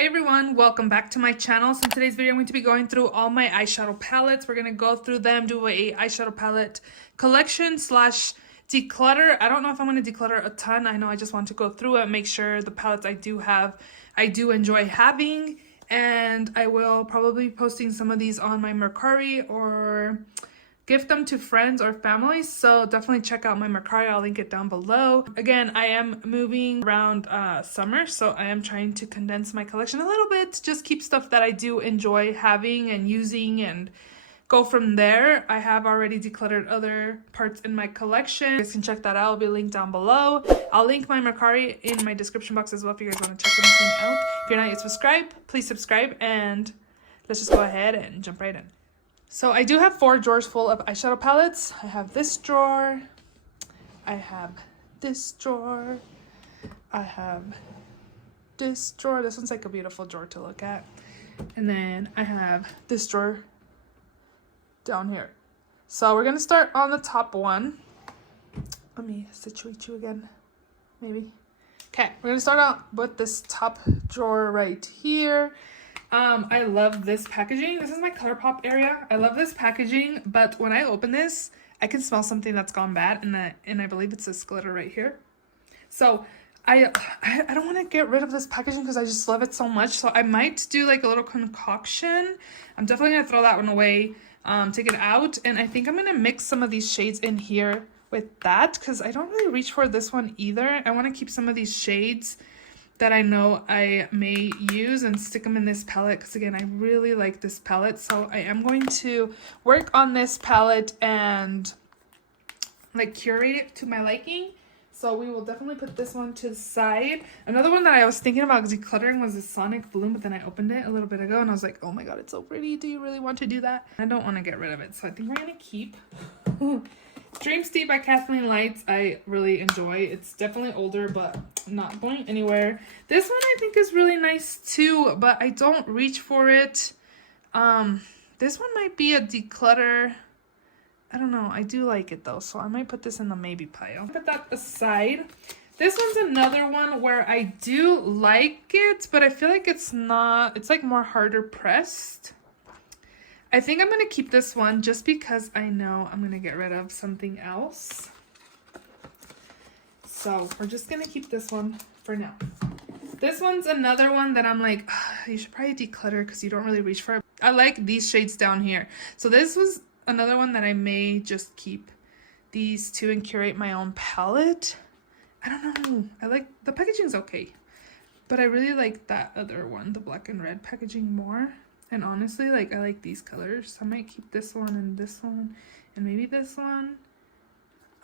Hey everyone, welcome back to my channel. So in today's video, I'm going to be going through all my eyeshadow palettes. We're going to go through them, do a eyeshadow palette collection slash declutter. I don't know if I'm going to declutter a ton. I know I just want to go through it, make sure the palettes I do have, I do enjoy having. And I will probably be posting some of these on my Mercari or gift them to friends or family, so definitely check out my Mercari. I'll link it down below. Again, I am moving around summer, so I am trying to condense my collection a little bit, just keep stuff that I do enjoy having and using and go from there. I have already decluttered other parts in my collection. You guys can check that out. It'll be linked down below. I'll link my Mercari in my description box as well if you guys want to check anything out. If you're not yet subscribed, please subscribe, and let's just go ahead and jump right in. So I do have 4 drawers full of eyeshadow palettes. I have this drawer, I have this drawer, I have this drawer. This one's like a beautiful drawer to look at. And then I have this drawer down here. So we're gonna start on the top one. Let me situate you again, maybe. Okay, we're gonna start out with this top drawer right here. I love this packaging. This is my ColourPop area. I love this packaging, but when I open this, I can smell something that's gone bad, and I believe it's this glitter right here. So I don't want to get rid of this packaging because I just love it so much. So I might do like a little concoction. I'm definitely gonna throw that one away, take it out, and I think I'm gonna mix some of these shades in here with that because I don't really reach for this one either. I want to keep some of these shades that I know I may use and stick them in this palette because again, I really like this palette. So I am going to work on this palette and like curate it to my liking. So we will definitely put this one to the side. Another one that I was thinking about decluttering was the Sonic Bloom, but then I opened it a little bit ago and I was like, oh my god, it's so pretty. Do you really want to do that? I don't want to get rid of it, so I think we're gonna keep Dream Steve by Kathleen Lights. I really enjoy. It's definitely older, but not going anywhere. This one I think is really nice too, but I don't reach for it. This one might be a declutter. I don't know. I do like it though, so I might put this in the maybe pile. Put that aside. This one's another one where I do like it, but I feel like it's not, it's like more harder pressed. I think I'm going to keep this one just because I know I'm going to get rid of something else. So we're just going to keep this one for now. This one's another one that I'm like, you should probably declutter because you don't really reach for it. I like these shades down here. So this was another one that I may just keep these two and curate my own palette. I don't know. I like, the packaging's okay. But I really like that other one, the black and red packaging more. And honestly, like, I like these colors. I might keep this one and maybe this one.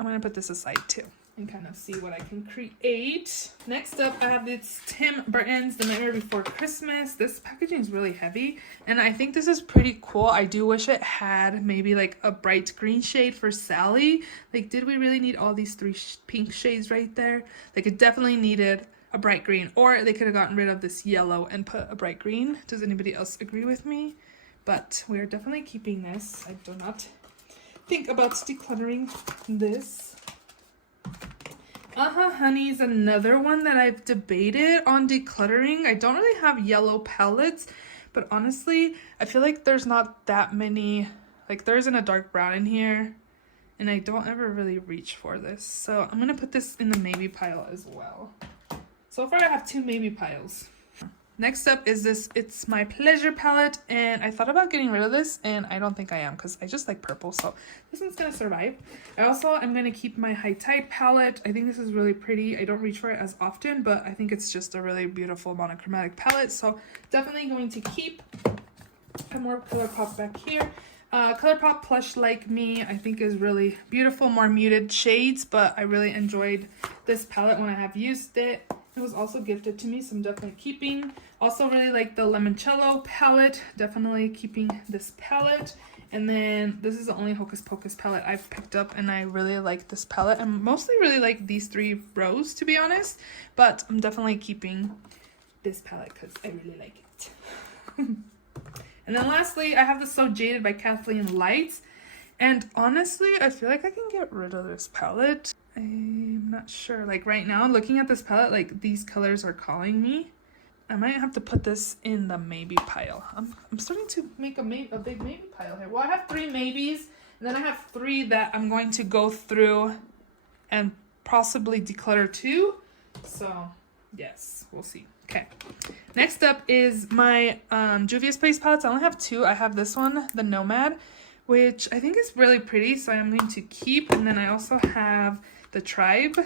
I'm going to put this aside too and kind of see what I can create. Next up, I have this Tim Burton's The Nightmare Before Christmas. This packaging is really heavy, and I think this is pretty cool. I do wish it had maybe like a bright green shade for Sally. Like, did we really need all these 3 pink shades right there? Like, it definitely needed a bright green, or they could have gotten rid of this yellow and put a bright green. Does anybody else agree with me? But we're definitely keeping this. I do not think about decluttering this. Honey is another one that I've debated on decluttering. I don't really have yellow palettes, but honestly, I feel like there's not that many. Like, there isn't a dark brown in here, and I don't ever really reach for this. So I'm gonna put this in the maybe pile as well. So far I have 2 maybe piles. Next up is this It's My Pleasure palette, and I thought about getting rid of this, and I don't think I am because I just like purple, so this one's gonna survive. I also am gonna keep my High Tide palette. I think this is really pretty. I don't reach for it as often, but I think it's just a really beautiful monochromatic palette, so definitely going to keep. And more ColourPop back here. ColourPop Plush Like Me I think is really beautiful, more muted shades, but I really enjoyed this palette when I have used it. It was also gifted to me, so I'm definitely keeping. Also really like the Limoncello palette. Definitely keeping this palette. And then this is the only Hocus Pocus palette I've picked up, and I really like this palette. I mostly really like these 3 rows, to be honest. But I'm definitely keeping this palette because I really like it. And then lastly, I have the So Jaded by Kathleen Lights. And honestly, I feel like I can get rid of this palette. I'm not sure. Like right now, looking at this palette, like these colors are calling me. I might have to put this in the maybe pile. I'm starting to make a big maybe pile here. Well, I have 3 maybes, and then I have 3 that I'm going to go through and possibly declutter too. So yes, we'll see. Okay, next up is my Juvia's Place palettes. I only have 2. I have this one, the Nomad, which I think is really pretty, so I'm going to keep. And then I also have the Tribe,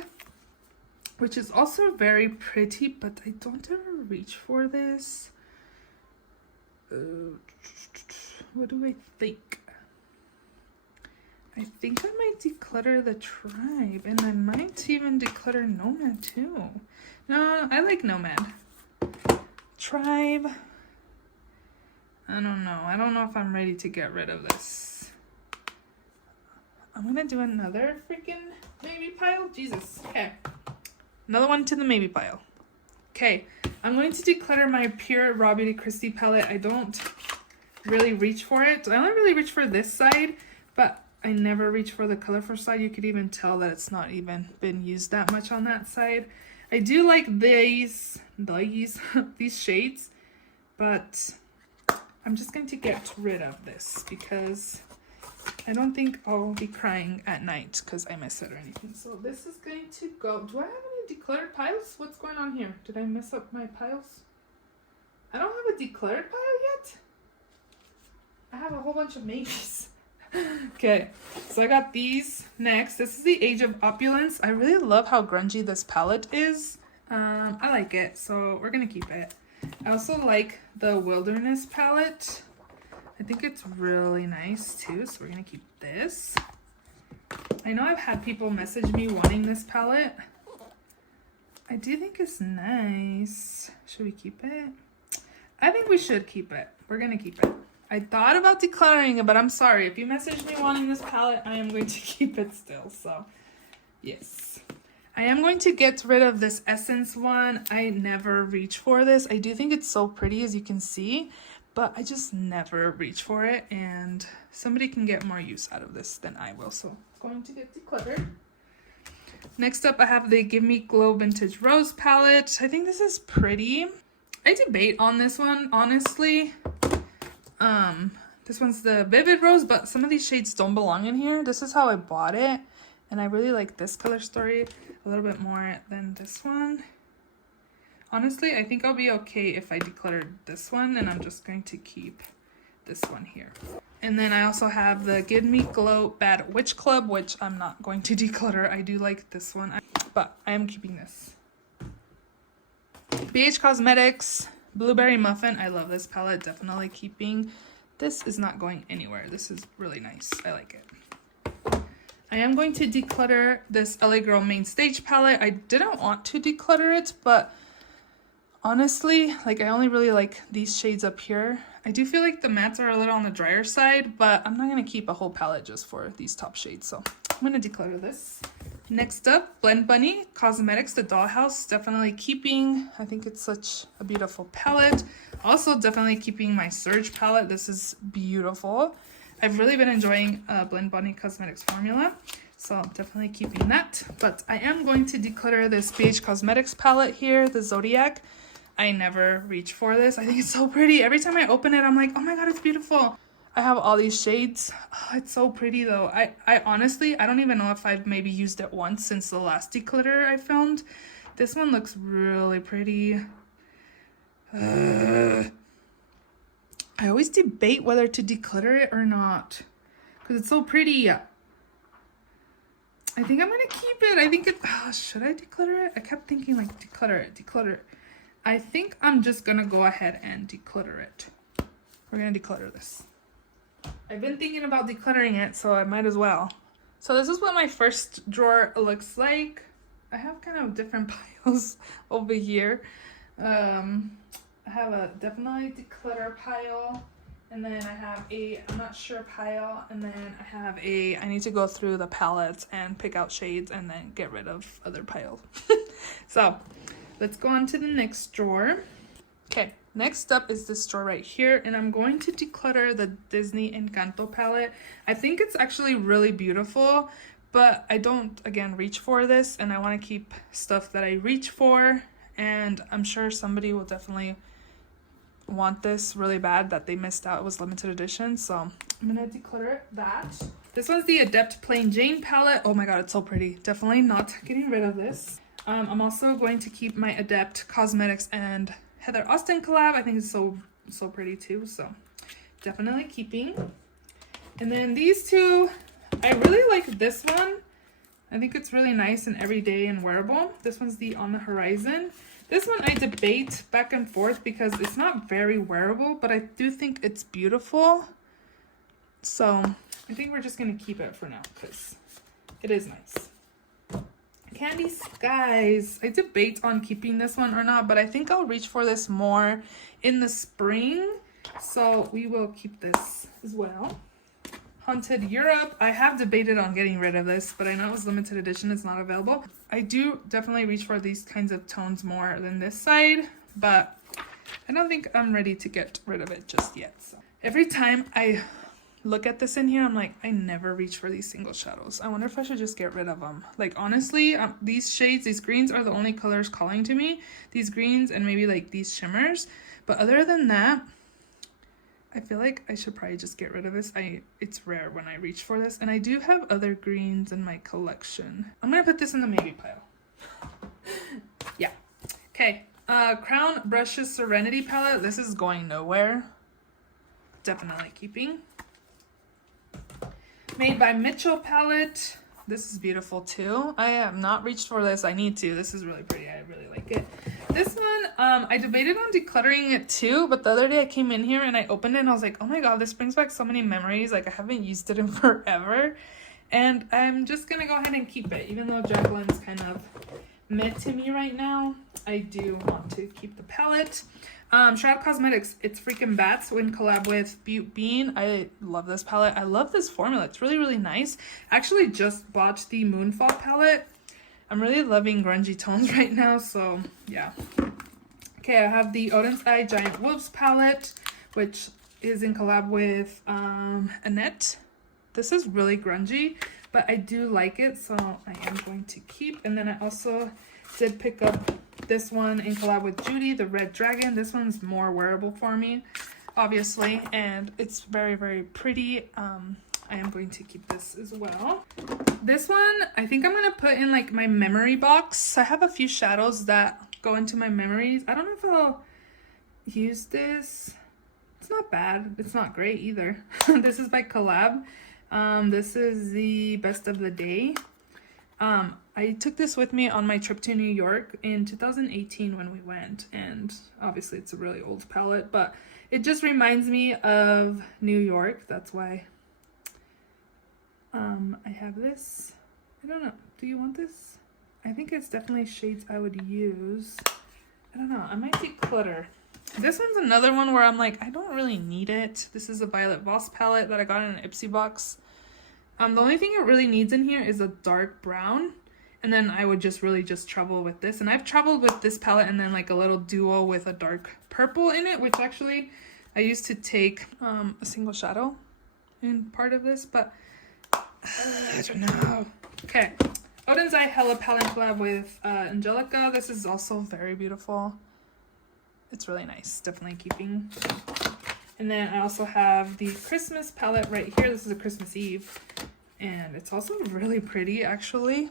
which is also very pretty, but I don't ever reach for this. What do I think? I think I might declutter the Tribe, and I might even declutter Nomad too. No, I like Nomad. Tribe. I don't know. I don't know if I'm ready to get rid of this. I'm gonna do another freaking maybe pile. Jesus. Okay. Another one to the maybe pile. Okay. I'm going to declutter my Pure Raw Beauty Christie palette. I don't really reach for it. I only really reach for this side, but I never reach for the colorful side. You could even tell that it's not even been used that much on that side. I do like these shades, but I'm just going to get rid of this because I don't think I'll be crying at night because I miss it or anything. So this is going to go. Do I have any decluttered piles? What's going on here? Did I mess up my piles? I don't have a decluttered pile yet. I have a whole bunch of maybes. Okay, so I got these next. This is the Age of Opulence. I really love how grungy this palette is. I like it, so we're gonna keep it. I also like the Wilderness palette. I think it's really nice too, so we're gonna keep this. I know I've had people message me wanting this palette. I do think it's nice. Should we keep it? I think we should keep it. We're gonna keep it. I thought about decluttering it, but I'm sorry. If you message me wanting this palette, I am going to keep it still. So, yes. I am going to get rid of this Essence one. I never reach for this. I do think it's so pretty, as you can see, but I just never reach for it. And somebody can get more use out of this than I will. So, it's going to get decluttered. Next up, I have the Give Me Glow Vintage Rose palette. I think this is pretty. I debate on this one, honestly. This one's the Vivid Rose, but some of these shades don't belong in here. This is how I bought it, and I really like this color story a little bit more than this one. Honestly, I think I'll be okay if I decluttered this one, and I'm just going to keep this one here. And then I also have the Give Me Glow Bad Witch Club, which I'm not going to declutter. I do like this one, but I am keeping this. BH Cosmetics Blueberry Muffin. I love this palette. Definitely keeping. This is not going anywhere. This is really nice. I like it. I am going to declutter this LA Girl Main Stage palette. I didn't want to declutter it, but honestly, like I only really like these shades up here. I do feel like the mattes are a little on the drier side, but I'm not going to keep a whole palette just for these top shades. So I'm going to declutter this. Next up, Blend Bunny Cosmetics, the Dollhouse. Definitely keeping. I think it's such a beautiful palette. Also, definitely keeping my Surge palette. This is beautiful. I've really been enjoying Blend Bunny Cosmetics formula. So definitely keeping that. But I am going to declutter this BH Cosmetics palette here, the Zodiac. I never reach for this. I think it's so pretty. Every time I open it, I'm like, oh my god, it's beautiful. I have all these shades. Oh, it's so pretty though. I honestly, I don't even know if I've maybe used it once since the last declutter I filmed. This one looks really pretty. I always debate whether to declutter it or not because it's so pretty. I think I'm gonna keep it. I think it, should I declutter it? I kept thinking like declutter it. I think I'm just gonna go ahead and declutter it. We're gonna declutter this. I've been thinking about decluttering it, so I might as well. So this is what my first drawer looks like. I have kind of different piles over here. I have a definitely declutter pile, and then I have a I'm not sure pile, and then I have a I need to go through the palettes and pick out shades and then get rid of other piles. So let's go on to the next drawer. Okay, next up is this drawer right here, and I'm going to declutter the Disney Encanto palette. I think it's actually really beautiful, but I don't, again, reach for this, and I want to keep stuff that I reach for and I'm sure somebody will definitely want this really bad that they missed out. It was limited edition, so I'm gonna declutter that. This one's the Adept Plain Jane palette. Oh my god, it's so pretty. Definitely not getting rid of this. I'm also going to keep my Adept Cosmetics and Heather Austin collab. I think it's so pretty too, so definitely keeping. And then these two, I really like this one. I think it's really nice and everyday and wearable. This one's the On the Horizon. This one I debate back and forth because it's not very wearable, but I do think it's beautiful. So I think we're just gonna keep it for now because it is nice. Candy Skies. I debate on keeping this one or not, but I think I'll reach for this more in the spring. So we will keep this as well. Haunted Europe. I have debated on getting rid of this, but I know it was limited edition. It's not available. I do definitely reach for these kinds of tones more than this side, but I don't think I'm ready to get rid of it just yet. So every time I look at this in here, I'm like, I never reach for these single shadows. I wonder if I should just get rid of them. Like, honestly, these shades, these greens are the only colors calling to me. These greens and maybe like these shimmers. But other than that, I feel like I should probably just get rid of this. It's rare when I reach for this. And I do have other greens in my collection. I'm going to put this in the maybe pile. Yeah. Okay. Crown Brushes Serenity palette. This is going nowhere. Definitely keeping. Made by Mitchell palette. This is beautiful too. I have not reached for this. I need to. This is really pretty. I really like it. This one, I debated on decluttering it too, but the other day I came in here and I opened it and I was like, oh my god, this brings back so many memories. Like, I haven't used it in forever. And I'm just gonna go ahead and keep it. Even though Jacqueline's kind of mid to me right now, I do want to keep the palette. Shroud Cosmetics, It's Freaking Bats in collab with Butte Bean. I love this palette. I love this formula. It's really, really nice. I actually just bought the Moonfall palette. I'm really loving grungy tones right now, so yeah. Okay, I have the Odin's Eye Giant Wolves palette, which is in collab with Annette. This is really grungy, but I do like it, so I am going to keep. And then I also did pick up this one in collab with Judy, the Red Dragon. This one's more wearable for me, obviously, and it's very, very pretty. I am going to keep this as well. This one, I think I'm going to put in like my memory box. I have a few shadows that go into my memories. I don't know if I'll use this. It's not bad. It's not great either. This is by Collab. This is the Best of the Day. I took this with me on my trip to New York in 2018 when we went, and obviously it's a really old palette, but it just reminds me of New York. That's why I have this. I don't know. Do you want this? I think it's definitely shades I would use. I don't know. I might declutter. This one's another one where I'm like, I don't really need it. This is a Violet Voss palette that I got in an Ipsy box. The only thing it really needs in here is a dark brown. And then I would just really just travel with this. And I've traveled with this palette and then like a little duo with a dark purple in it, which actually I used to take a single shadow in part of this, but I don't know. Okay. Odin's Eye Hella palette collab with Angelica. This is also very beautiful. It's really nice. Definitely keeping. And then I also have the Christmas palette right here. This is a Christmas Eve. And it's also really pretty, actually.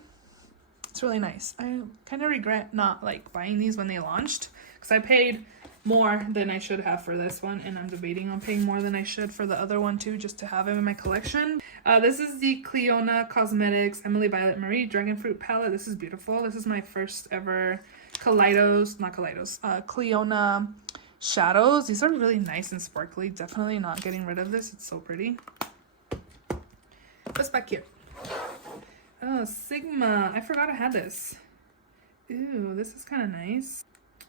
It's really nice. I kind of regret not like buying these when they launched because I paid more than I should have for this one, and I'm debating on paying more than I should for the other one too, just to have them in my collection. This is the Cleona Cosmetics Emily Violet Marie Dragon Fruit palette. This is beautiful. This is my first ever Cleona shadows. These are really nice and sparkly. Definitely not getting rid of this. It's so pretty. What's back here? Oh, Sigma. I forgot I had this. Ooh, this is kind of nice.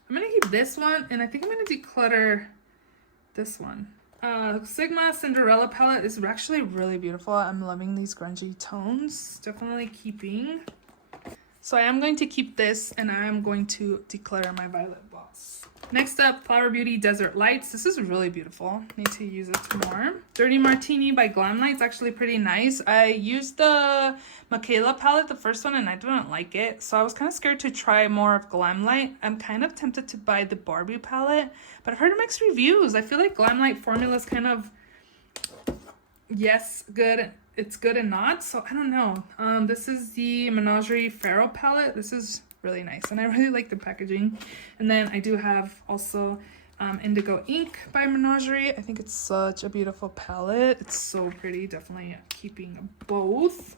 I'm going to keep this one, and I think I'm going to declutter this one. Sigma Cinderella palette is actually really beautiful. I'm loving these grungy tones. Definitely keeping. So I am going to keep this, and I am going to declutter my Violet Voss. Next up, Flower Beauty Desert Lights. This is really beautiful. Need to use it more. Dirty Martini by Glam Light's actually pretty nice. I used the Michaela palette, the first one, and I didn't like it. So I was kind of scared to try more of Glam Light. I'm kind of tempted to buy the Barbie palette, but I've heard mixed reviews. I feel like Glam Light formula is kind of, yes, good. It's good and not. So I don't know. This is the Menagerie Pharaoh palette. This is really nice and I really like the packaging. And then I do have also Indigo Ink by Menagerie. I think it's such a beautiful palette. It's so pretty. Definitely keeping both.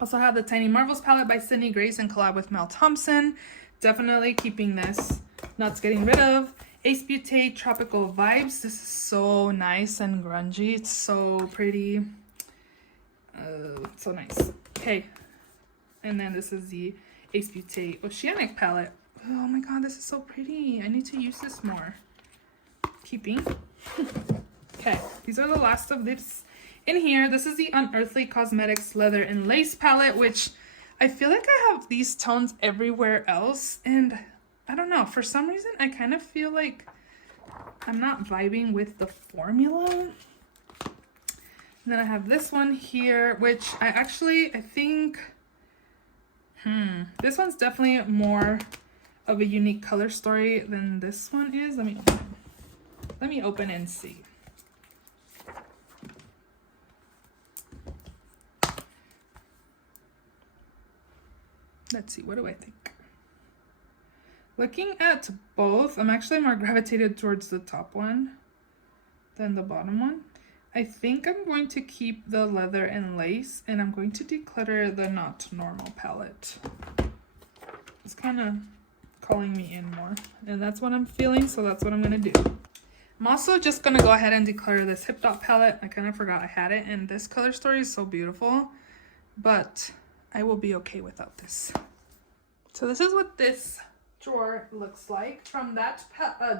Also have the Tiny Marvels palette by Sydney Grace in collab with Mel Thompson. Definitely keeping this. Not getting rid of. Ace Beauté Tropical Vibes. This is so nice and grungy. It's so pretty. So nice. Okay. And then this is the Ace Beauté Oceanic palette. Oh my god, this is so pretty. I need to use this more. Keeping. Okay, these are the last of this in here. This is the Unearthly Cosmetics Leather and Lace palette, which I feel like I have these tones everywhere else. And I don't know, for some reason, I kind of feel like I'm not vibing with the formula. And then I have this one here, which I think... this one's definitely more of a unique color story than this one is. Let me open and see. Let's see, what do I think? Looking at both, I'm actually more gravitated towards the top one than the bottom one. I think I'm going to keep the leather and lace, and I'm going to declutter the Not Normal palette. It's kind of calling me in more, and that's what I'm feeling, so that's what I'm going to do. I'm also just going to go ahead and declutter this Hip Dot palette. I kind of forgot I had it, and this color story is so beautiful, but I will be okay without this. So this is what this drawer looks like. From that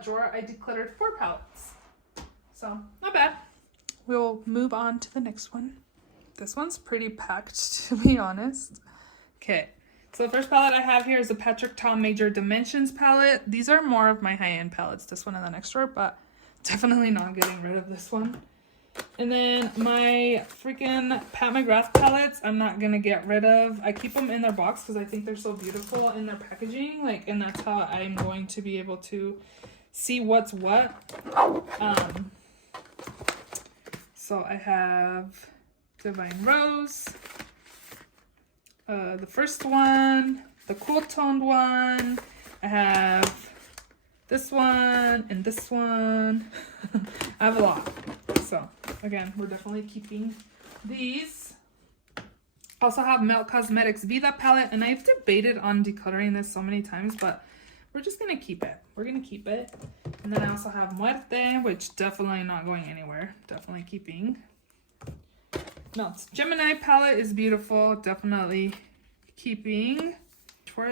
drawer, I decluttered 4 palettes. So, not bad. We'll move on to the next one. This one's pretty packed, to be honest. Okay, so the first palette I have here is the Patrick Ta Major Dimensions palette. These are more of my high-end palettes, this one and the next drawer, but definitely not getting rid of this one. And then my freaking Pat McGrath palettes, I'm not gonna get rid of. I keep them in their box because I think they're so beautiful in their packaging, like, and that's how I'm going to be able to see what's what. So I have Divine Rose, the first one, the cool toned one. I have this one and this one. I have a lot. So again, we're definitely keeping these. Also have Melt Cosmetics Vida palette, and I've debated on decluttering this so many times, but we're just gonna keep it. We're gonna keep it. And then I also have Muerte, which definitely not going anywhere. Definitely keeping. Melt Gemini palette is beautiful. Definitely keeping.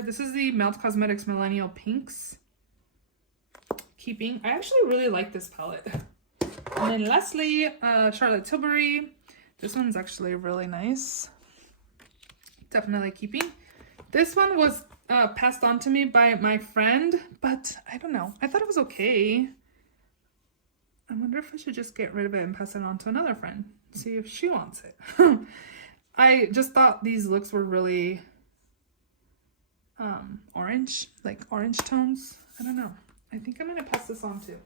This is the Melt Cosmetics Millennial Pinks. Keeping. I actually really like this palette. And then lastly, Charlotte Tilbury. This one's actually really nice. Definitely keeping. This one was passed on to me by my friend, but I don't know. I thought it was okay. I wonder if I should just get rid of it and pass it on to another friend. See if she wants it. I just thought these looks were really orange, like orange tones. I don't know. I think I'm going to pass this on too.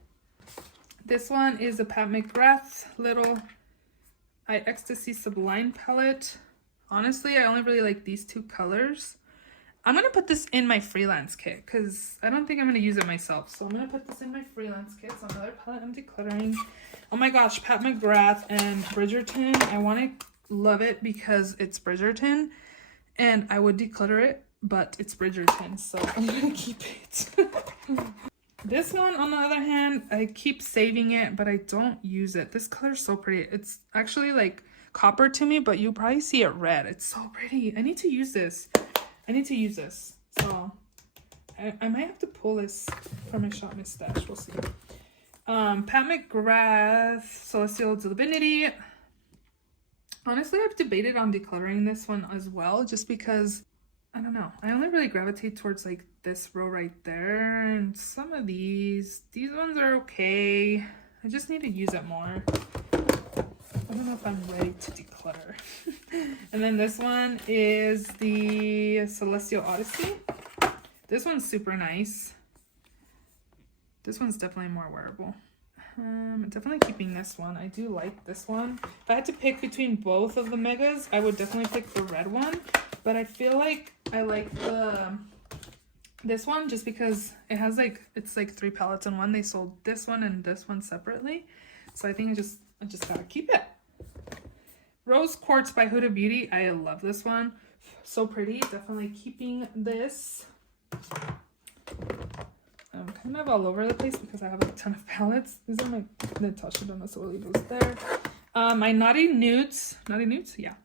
This one is a Pat McGrath little Ecstasy Sublime palette. Honestly, I only really like these 2 colors. I'm going to put this in my freelance kit because I don't think I'm going to use it myself. So I'm going to put this in my freelance kit. So another palette I'm decluttering. Oh my gosh, Pat McGrath and Bridgerton. I want to love it because it's Bridgerton. And I would declutter it, but it's Bridgerton. So I'm going to keep it. This one, on the other hand, I keep saving it, but I don't use it. This color is so pretty. It's actually like copper to me, but you probably see it red. It's so pretty. I need to use this. So I might have to pull this from my shop Miss stash. We'll see. Pat McGrath Celestial Divinity. Honestly, I've debated on decluttering this one as well, just because I don't know. I only really gravitate towards like this row right there. And some of these ones are okay. I just need to use it more. I don't know if I'm ready to declutter. And then this one is the Celestial Odyssey. This one's super nice. This one's definitely more wearable. Definitely keeping this one. I do like this one. If I had to pick between both of the megas, I would definitely pick the red one. But I feel like I like this one just because it has like, it's like 3 palettes in one. They sold this one and this one separately. So I think I just gotta keep it. Rose Quartz by Huda Beauty. I love this one. So pretty. Definitely keeping this. I'm kind of all over the place because I have a ton of palettes. These are my Natasha Denona, so we'll leave those there. My Naughty Nudes. Naughty Nudes? Yeah.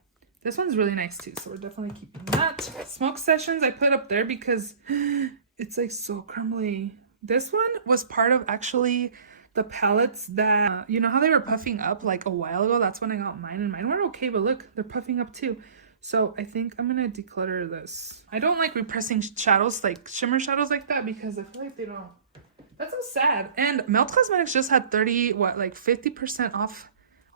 This one's really nice too, so we're definitely keeping that. Smoke Sessions I put up there because it's like so crumbly. This one was part of actually the palettes that, you know how they were puffing up like a while ago? That's when I got mine, and mine were okay, but look, they're puffing up too. So I think I'm gonna declutter this. I don't like repressing shadows, like shimmer shadows like that, because I feel like they don't. That's so sad. And Melt Cosmetics just had 50% off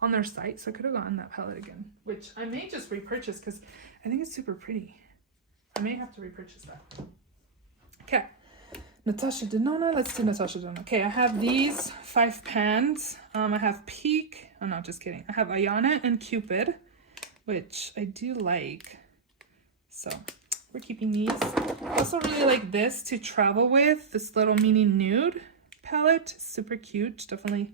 on their site, so I could have gotten that palette again, which I may just repurchase because I think it's super pretty. I may have to repurchase that. Okay, Natasha Denona. Let's do Natasha Denona. Okay, I have these 5 pans. I have Peak. Oh no, just kidding. I have Ayana and Cupid, which I do like. So we're keeping these. I also really like this to travel with. This little mini nude palette. Super cute. Definitely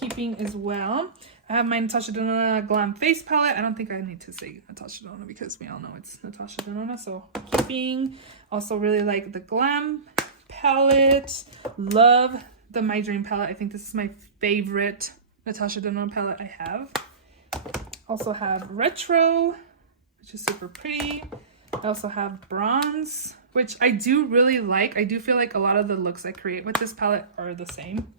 keeping as well. I have my Natasha Denona Glam Face palette. I don't think I need to say Natasha Denona because we all know it's Natasha Denona. So keeping. Also really like the Glam palette. Love the My Dream palette. I think this is my favorite Natasha Denona palette I have. Also have Retro, which is super pretty. I also have Bronze, which I do really like. I do feel like a lot of the looks I create with this palette are the same.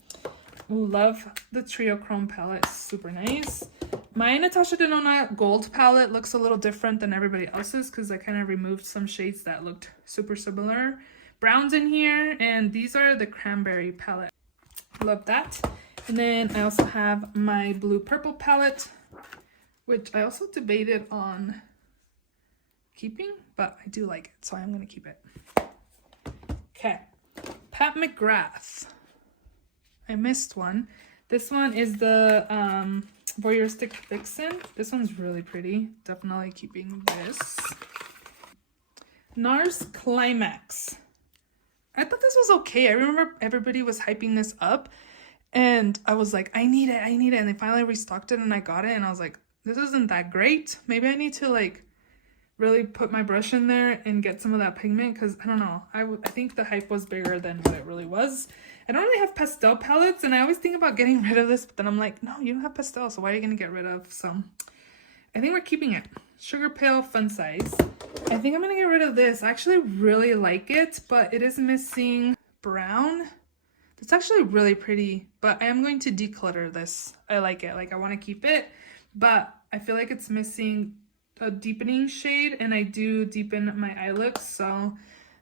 Love the Trio Chrome palette, super nice. My Natasha Denona Gold palette looks a little different than everybody else's because I kind of removed some shades that looked super similar. Browns in here, and these are the Cranberry palette. Love that. And then I also have my Blue Purple palette, which I also debated on keeping, but I do like it, so I'm going to keep it. Okay, Pat McGrath. I missed one. This one is the Voyeuristic Vixen. This one's really pretty. Definitely keeping this. NARS Climax. I thought this was okay. I remember everybody was hyping this up, and I was like, I need it, and they finally restocked it, and I got it, and I was like, this isn't that great. Maybe I need to like really put my brush in there and get some of that pigment, because I don't know. I think the hype was bigger than what it really was. I don't really have pastel palettes, and I always think about getting rid of this, but then I'm like, no, you don't have pastel, so why are you going to get rid of some? I think we're keeping it. Sugar Pale Fun Size. I think I'm going to get rid of this. I actually really like it, but it is missing brown. It's actually really pretty, but I am going to declutter this. I like it. Like, I want to keep it, but I feel like it's missing a deepening shade, and I do deepen my eye looks, so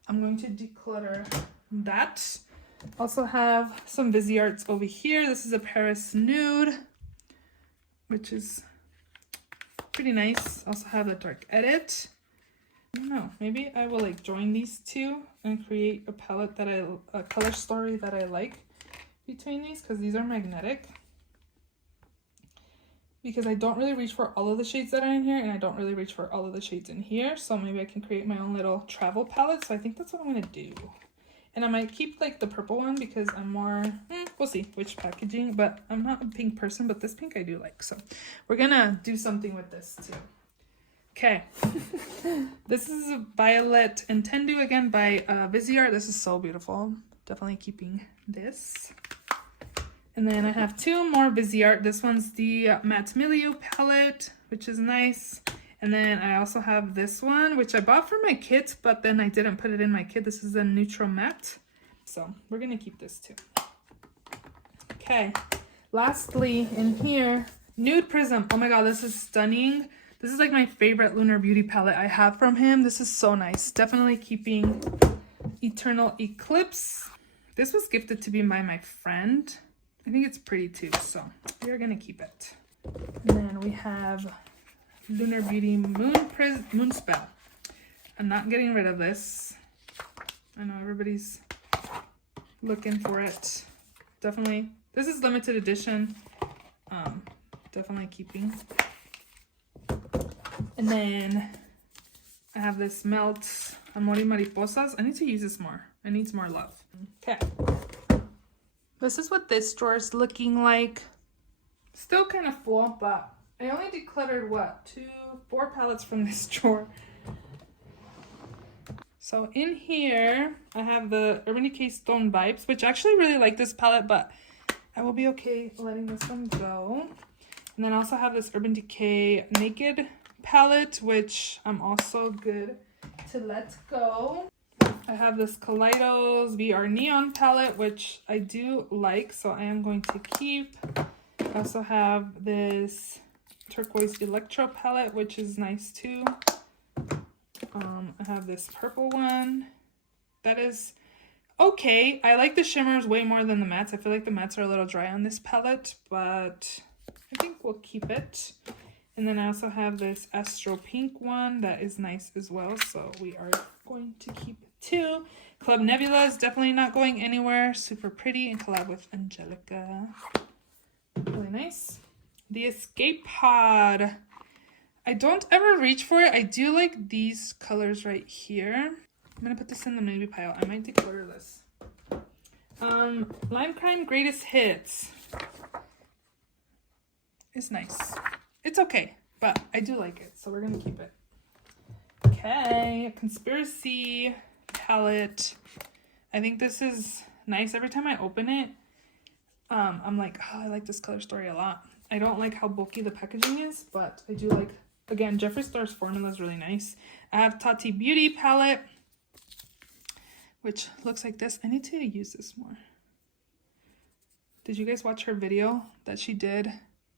I'm going to declutter that. Also have some Visearts over here. This is a Paris Nude, which is pretty nice. Also have a Dark Edit. I don't know, maybe I will like join these two and create a palette that a color story that I like between these, because these are magnetic. Because I don't really reach for all of the shades that are in here, and I don't really reach for all of the shades in here, so maybe I can create my own little travel palette. So I think that's what I'm gonna do. And I might keep like the purple one because I'm more, we'll see which packaging, but I'm not a pink person, but this pink I do like. So we're gonna do something with this too. Okay, this is a Violet Intendu again by Viseart. This is so beautiful. Definitely keeping this. And then I have two more Viseart. This one's the Matte Milieu palette, which is nice. And then I also have this one, which I bought for my kit, but then I didn't put it in my kit. This is a Neutral Matte. So we're gonna keep this too. Okay, lastly in here, Nude Prism. Oh my god, this is stunning. This is like my favorite Lunar Beauty palette I have from him. This is so nice. Definitely keeping Eternal Eclipse. This was gifted to me by my friend. I think it's pretty too, so we're gonna keep it. And then we have Lunar Beauty Moon Spell. I'm not getting rid of this. I know everybody's looking for it. Definitely, this is limited edition. Definitely keeping. And then I have this Melt Amor y Mariposas. I need to use this more. It needs more love. Okay. This is what this drawer is looking like. Still kind of full, but I only decluttered what? 4 palettes from this drawer. So in here, I have the Urban Decay Stone Vibes, which I actually really like this palette, but I will be okay letting this one go. And then I also have this Urban Decay Naked palette, which I'm also good to let go. I have this Kaleidos VR Neon palette, which I do like, so I am going to keep. I also have this Turquoise Electro palette, which is nice too. I have this purple one. That is okay. I like the shimmers way more than the mattes. I feel like the mattes are a little dry on this palette, but I think we'll keep it. And then I also have this Astro Pink one that is nice as well, so we are going to keep it too. Club Nebula is definitely not going anywhere. Super pretty and collab with Angelica. Really nice. The Escape Pod. I don't ever reach for it. I do like these colors right here. I'm gonna put this in the maybe pile. I might declutter this. Lime Crime Greatest Hits is nice. It's okay, but I do like it, so we're gonna keep it. Okay, Conspiracy palette. I think this is nice. Every time I open it, I'm like, oh, I like this color story a lot. I don't like how bulky the packaging is, but I do like, again, Jeffree Star's formula is really nice. I have Tati Beauty palette, which looks like this. I need to use this more. Did you guys watch her video that she did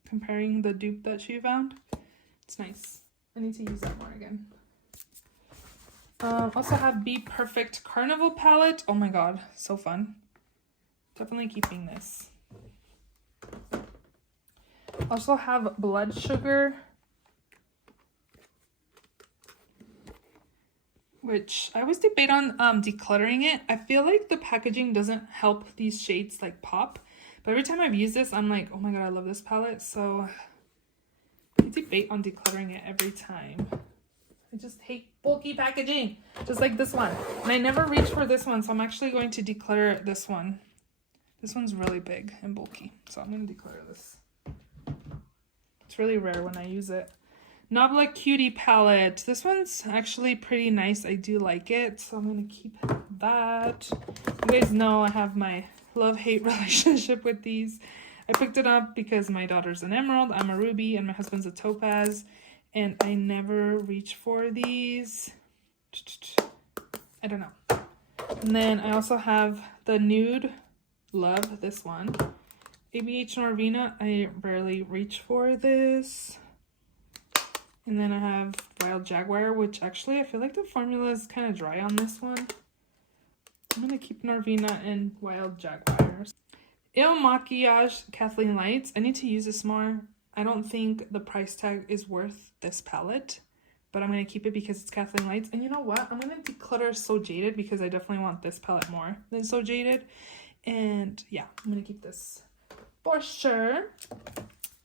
comparing the dupe that she found? It's nice. I need to use that more again. Also have Be Perfect Carnival palette. Oh my god, so fun. Definitely keeping this. Also have Blood Sugar, which I always debate on decluttering it. I feel like the packaging doesn't help these shades like pop, but every time I've used this, I'm like, oh my god, I love this palette. So I debate on decluttering it every time. I just hate bulky packaging, just like this one. And I never reach for this one, so I'm actually going to declutter this one. This one's really big and bulky, so I'm going to declutter this. It's really rare when I use it. Nabla Cutie palette. This one's actually pretty nice. I do like it, so I'm going to keep that. You guys know I have my love-hate relationship with these. I picked it up because my daughter's an emerald, I'm a ruby, and my husband's a topaz, and I never reach for these. I don't know. And then I also have the Nude Love, this one. ABH Norvina, I rarely reach for this. And then I have Wild Jaguar, which actually I feel like the formula is kind of dry on this one. I'm going to keep Norvina and Wild Jaguars. Il Maquillage Kathleen Lights. I need to use this more. I don't think the price tag is worth this palette, but I'm going to keep it because it's Kathleen Lights. And you know what? I'm going to declutter So Jaded because I definitely want this palette more than So Jaded. And yeah, I'm going to keep this for sure.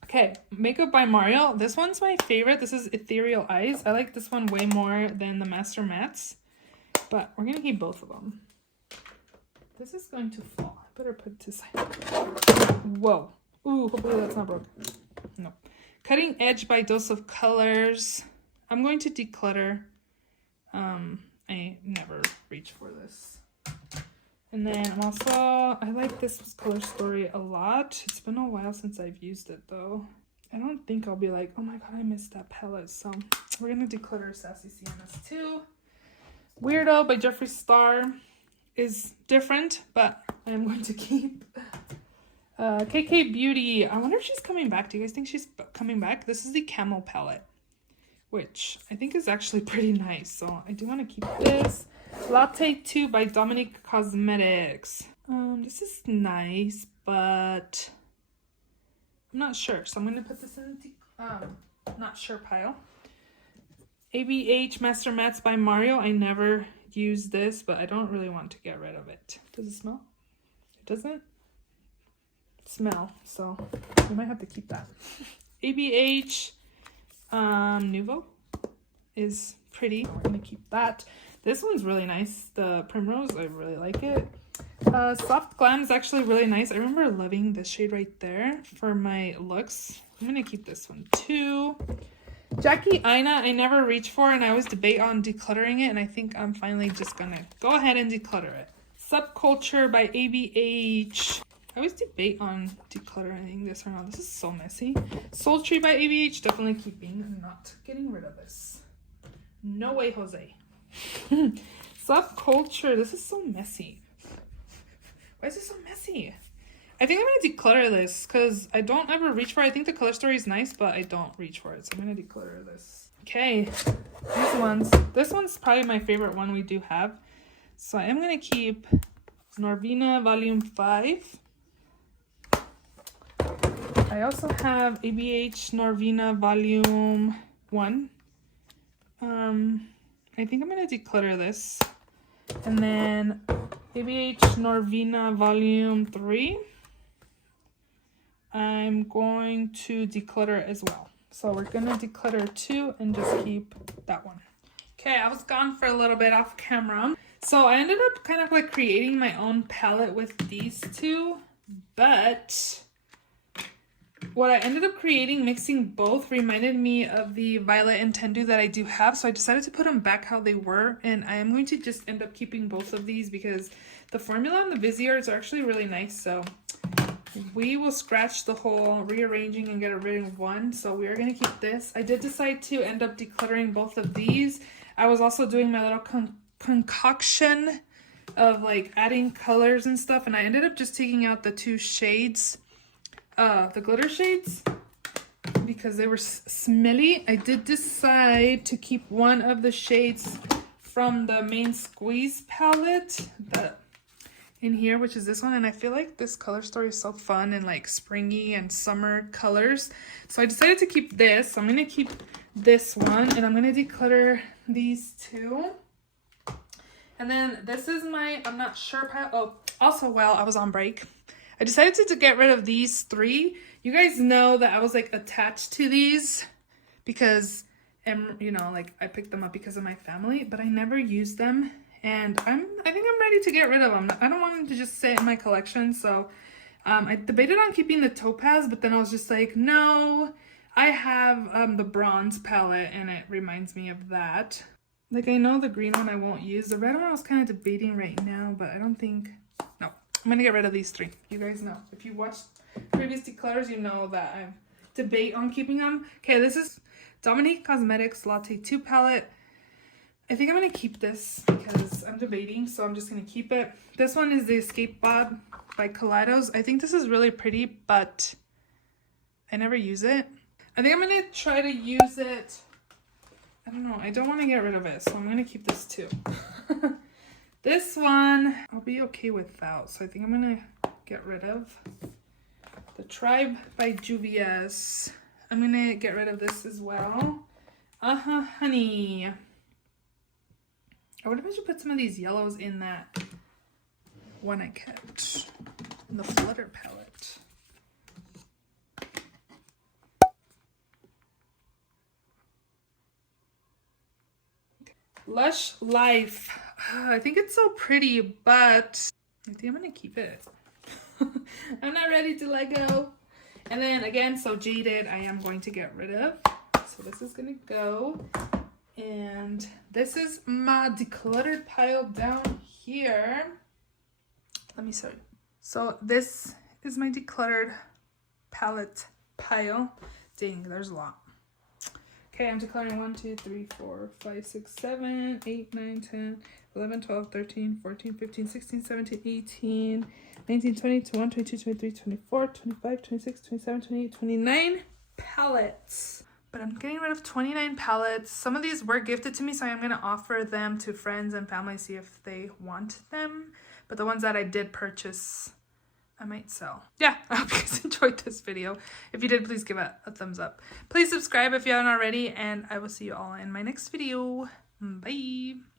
Okay, Makeup by Mario. This one's my favorite. This is Ethereal Eyes. I like this one way more than the Master Mattes, but we're going to keep both of them. This is going to fall. I better put it to the side. Whoa. Ooh, hopefully that's not broken. No. Cutting Edge by Dose of Colors. I'm going to declutter. I never reach for this. And then I'm also, I like this color story a lot. It's been a while since I've used it though. I don't think I'll be like, oh my god, I missed that palette. So we're going to declutter Sassy Siennas too. Weirdo by Jeffree Star is different, but I am going to keep. KK Beauty. I wonder if she's coming back. Do you guys think she's coming back? This is the Camel palette. which I think is actually pretty nice. So I do want to keep this. Latte 2 by Dominique Cosmetics. This is nice, but I'm not sure. So I'm going to put this in the not sure pile. ABH Master Mattes by Mario. I never use this, but I don't really want to get rid of it. Does it smell? It doesn't smell, so we might have to keep that. ABH Nouveau is pretty. We're gonna keep that. This one's really nice. The Primrose, I really like it. Soft Glam is actually really nice. I remember loving this shade right there for my looks. I'm gonna keep this one too. Jackie Aina, I never reach for, and I always debate on decluttering it, and I think I'm finally just gonna go ahead and declutter it. Subculture by ABH. I always debate on decluttering this or not. This is so messy. Sultry by ABH, definitely keeping. I'm not getting rid of this. No way, Jose. Subculture, this is so messy. Why is this so messy? I think I'm going to declutter this because I don't ever reach for it. I think the color story is nice, but I don't reach for it. So I'm going to declutter this. Okay, these ones. This one's probably my favorite one we do have. So I am going to keep Norvina Volume 5. I also have ABH Norvina Volume 1. I think I'm going to declutter this. And then ABH Norvina Volume 3. I'm going to declutter as well. So we're going to declutter 2 and just keep that one. Okay, I was gone for a little bit off camera. So I ended up kind of like creating my own palette with these two. But what I ended up creating, mixing both, reminded me of the Violet and Tendu that I do have. So I decided to put them back how they were. And I am going to just end up keeping both of these because the formula and the Viziers are actually really nice. So we will scratch the whole rearranging and get rid of one. So we are going to keep this. I did decide to end up decluttering both of these. I was also doing my little concoction of like adding colors and stuff. And I ended up just taking out the 2 shades, the glitter shades, because they were smelly. I did decide to keep one of the shades from the main Squeeze palette, in here, which is this one, and I feel like this color story is so fun and like springy and summer colors, so I decided to keep this. So I'm gonna keep this one, and I'm gonna declutter these 2. And then this is my I'm not sure pile. Oh, also while I was on break, I decided to get rid of these 3. You guys know that I was like attached to these because, you know, like I picked them up because of my family, but I never used them. And I think I'm ready to get rid of them. I don't want them to just sit in my collection. So I debated on keeping the Topaz, but then I was just like, no, I have the Bronze palette and it reminds me of that. Like I know the green one I won't use. The red one I was kind of debating right now, but I don't think, no. I'm going to get rid of these 3. You guys know. If you watched previous declutters, you know that I debate on keeping them. Okay, this is Dominique Cosmetics Latte 2 palette. I think I'm going to keep this because I'm debating, so I'm just going to keep it. This one is the Escape Bob by Kaleidos. I think this is really pretty, but I never use it. I think I'm going to try to use it. I don't know. I don't want to get rid of it, so I'm going to keep this too. This one, I'll be okay without, so I think I'm going to get rid of. The Tribe by Juvia's. I'm going to get rid of this as well. Honey. I would have should put some of these yellows in that one I kept in the Flutter palette. Okay. Lush Life. I think it's so pretty, but I think I'm going to keep it. I'm not ready to let go. And then again, so Jaded, I am going to get rid of. So this is going to go. And this is my decluttered pile down here. Let me show you. So this is my decluttered palette pile. Dang, there's a lot. Okay, I'm decluttering 1, 2, 3, 4, 5, 6, 7, 8, 9, 10, 11, 12, 13, 14, 15, 16, 17, 18, 19, 20, 21, 22, 23, 24, 25, 26, 27, 28, 29 palettes. But I'm getting rid of 29 palettes. Some of these were gifted to me, so I'm going to offer them to friends and family, see if they want them. But the ones that I did purchase, I might sell. Yeah, I hope you guys enjoyed this video. If you did, please give it a thumbs up. Please subscribe if you haven't already, and I will see you all in my next video. Bye!